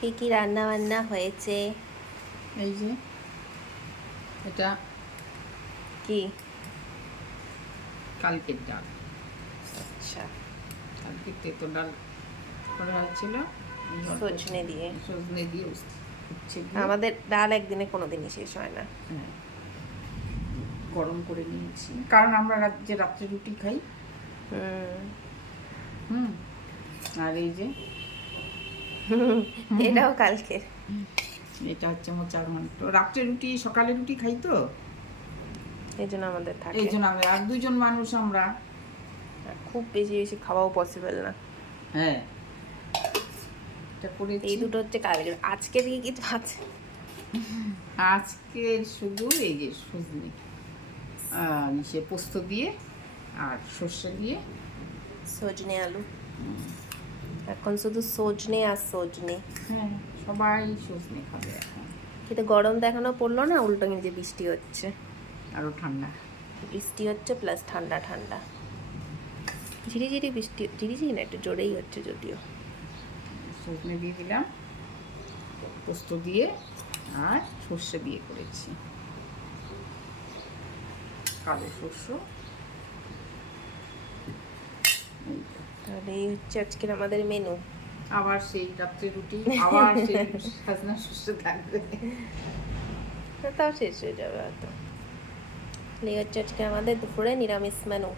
কি কি রান্না বান্না হয়েছে? এই যে এটা কি? কালকের ডাল, আচ্ছা, কালকে তেতো ডাল করা হয়েছিল সজনে দিয়ে। সজনে দিয়ে উচ্ছে দিয়ে আমাদের ডাল একদিনে কোনোদিনই শেষ হয় না। হ্যাঁ, গরম করে নিয়েছি কারণ আমরা যে রাত্রে রুটি খাই। হুম, আর এই যে এটাও কালকের। এটা হচ্ছে মোচার ঘন্ট। রাত্রে রুটি সকালে রুটি খাই তো, এই জন্য আমাদের থাকে। এই জন্য আমরা আর দুজন মানুষ আমরা। খুব বেশি বেশি খাওয়াও পসিবল না। হ্যাঁ, এটা করেছি। এই দুটো হচ্ছে কালকের। আজকে দিয়ে কিছু আছে? আজকে শুধু এই যে সজনে সে পোস্ত দিয়ে আর সর্ষে দিয়ে সজনে আলু। এখন শুধু সজনে আর সজনে। হ্যাঁ, সবাই সজনে খাবে এখন। কিন্তু গরম তো এখনো পড়লো না, উল্টো যে বৃষ্টি হচ্ছে। আরো ঠান্ডা বৃষ্টি হচ্ছে প্লাস ঠান্ডা ঠান্ডা। ঝিরিঝিরি বৃষ্টি, ঝিরিঝিরি না, একটু জোরেই হচ্ছে যদিও। সজনে দিয়ে দিলাম, পোস্ত দিয়ে আর সর্ষে দিয়ে করেছি, কালো সর্ষ। তাহলে এই হচ্ছে আজকের আমাদের মেনু। আবার সেই রাত্রে রুটি, আবার সেই সাজনা সর্ষে থাকবে। তাও শেষ হয়ে যাবে হয়তো। এই হচ্ছে আজকে আমাদের দুপুরে নিরামিষ মেনু।